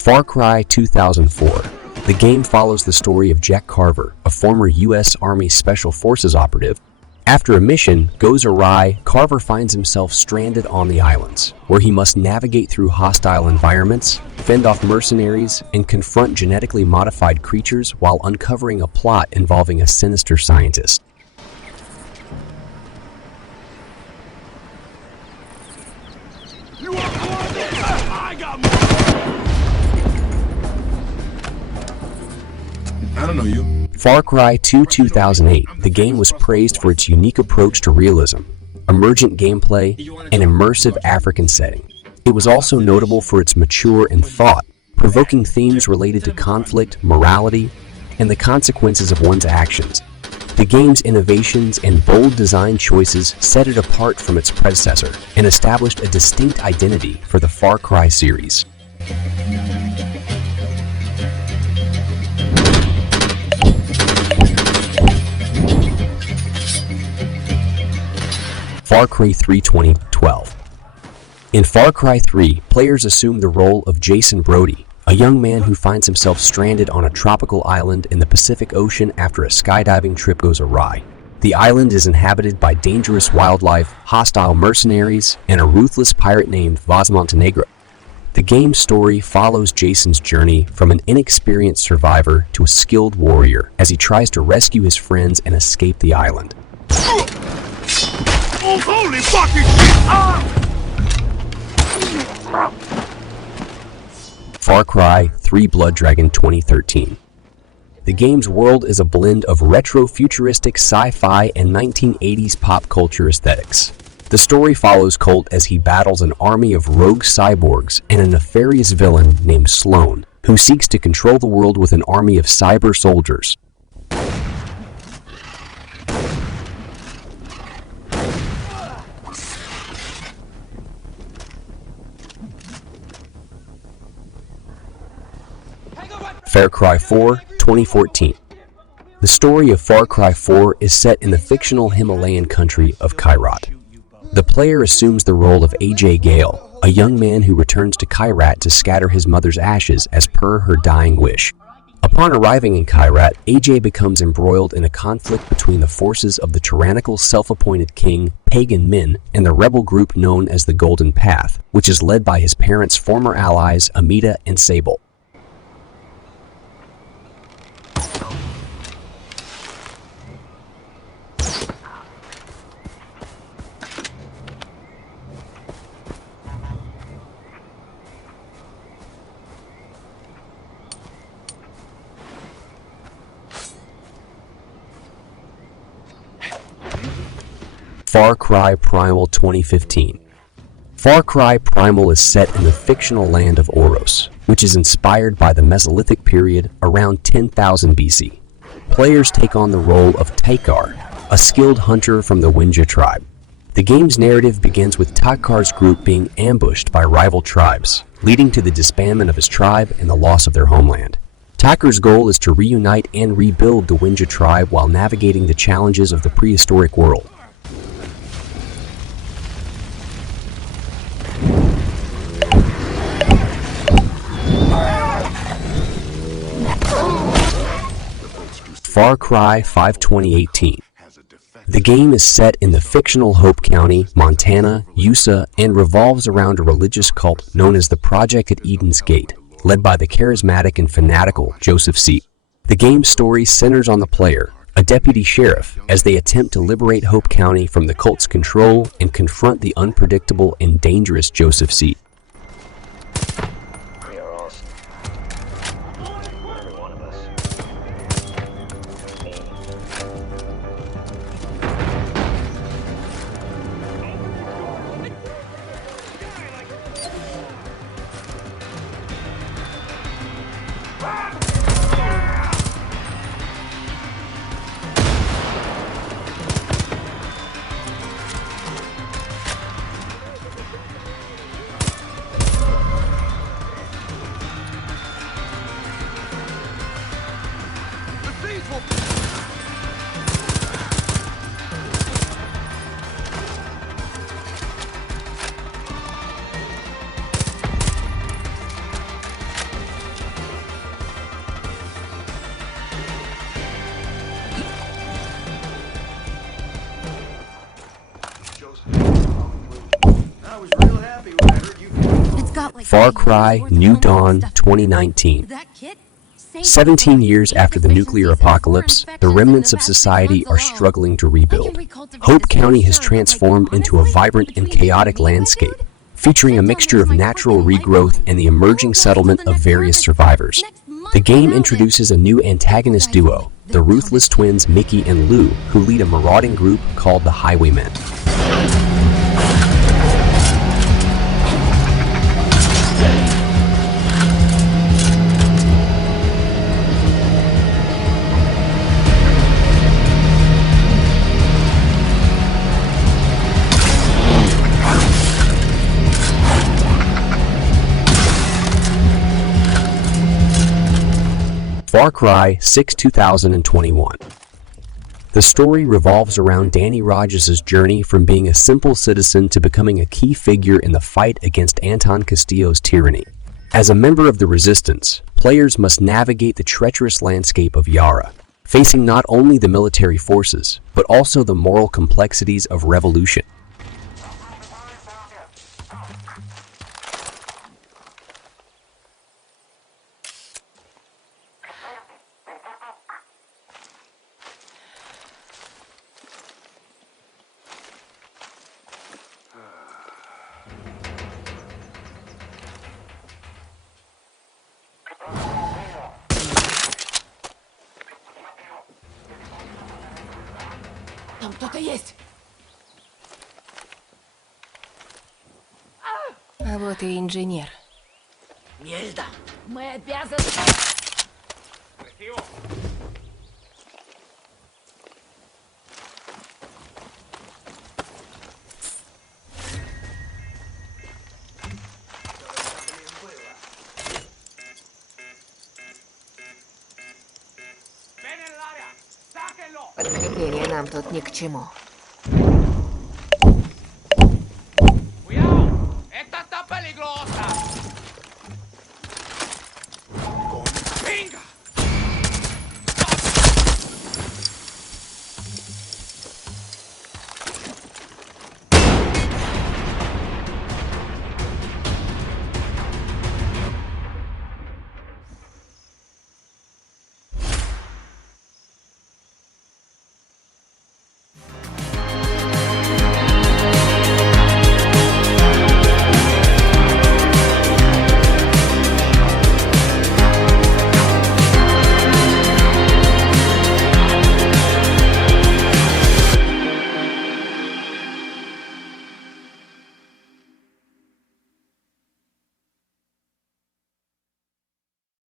Far Cry 2004. The game follows the story of Jack Carver, a former U.S. Army Special Forces operative. After a mission goes awry, Carver finds himself stranded on the islands, where he must navigate through hostile environments, fend off mercenaries, and confront genetically modified creatures while uncovering a plot involving a sinister scientist. You want more? I got more! I don't know you. Far Cry 2 2008, the game was praised for its unique approach to realism, emergent gameplay, and immersive African setting. It was also notable for its mature and thought-provoking themes related to conflict, morality, and the consequences of one's actions. The game's innovations and bold design choices set it apart from its predecessor and established a distinct identity for the Far Cry series. Far Cry 3 2012. In Far Cry 3, players assume the role of Jason Brody, a young man who finds himself stranded on a tropical island in the Pacific Ocean after a skydiving trip goes awry. The island is inhabited by dangerous wildlife, hostile mercenaries, and a ruthless pirate named Vaz Montenegro. The game's story follows Jason's journey from an inexperienced survivor to a skilled warrior as he tries to rescue his friends and escape the island. Oh, holy fucking shit! Ah! Far Cry 3 Blood Dragon 2013. The game's world is a blend of retro-futuristic sci-fi and 1980s pop culture aesthetics. The story follows Colt as he battles an army of rogue cyborgs and a nefarious villain named Sloan, who seeks to control the world with an army of cyber soldiers. Far Cry 4 2014. The story of Far Cry 4 is set in the fictional Himalayan country of Kyrat. The player assumes the role of AJ Gale, a young man who returns to Kyrat to scatter his mother's ashes as per her dying wish. Upon arriving in Kyrat, AJ becomes embroiled in a conflict between the forces of the tyrannical self-appointed king, Pagan Min, and the rebel group known as the Golden Path, which is led by his parents' former allies Amita and Sable. Far Cry Primal 2015. Far Cry Primal is set in the fictional land of Oros, which is inspired by the Mesolithic period around 10,000 BC. Players take on the role of Taikar, a skilled hunter from the Winja tribe. The game's narrative begins with Taikar's group being ambushed by rival tribes, leading to the disbandment of his tribe and the loss of their homeland. Taikar's goal is to reunite and rebuild the Winja tribe while navigating the challenges of the prehistoric world. Far Cry 5 2018. The game is set in the fictional Hope County, Montana, USA, and revolves around a religious cult known as the Project at Eden's Gate, led by the charismatic and fanatical Joseph Seep. The game's story centers on the player, a deputy sheriff, as they attempt to liberate Hope County from the cult's control and confront the unpredictable and dangerous Joseph Seep. was real happy when I heard you came. It's got like Far Cry New Dawn 2019. That kit? 17 years after the nuclear apocalypse, the remnants of society are struggling to rebuild. Hope County has transformed into a vibrant and chaotic landscape, featuring a mixture of natural regrowth and the emerging settlement of various survivors. The game introduces a new antagonist duo, the ruthless twins Mickey and Lou, who lead a marauding group called the Highwaymen. Far Cry 6 2021. The story revolves around Danny Rogers' journey from being a simple citizen to becoming a key figure in the fight against Anton Castillo's tyranny. As a member of the Resistance, players must navigate the treacherous landscape of Yara, facing not only the military forces, but also the moral complexities of revolution. Там кто-то есть. А вот и инженер. Мельда, мы обязаны... Подкрепление нам тут ни к чему.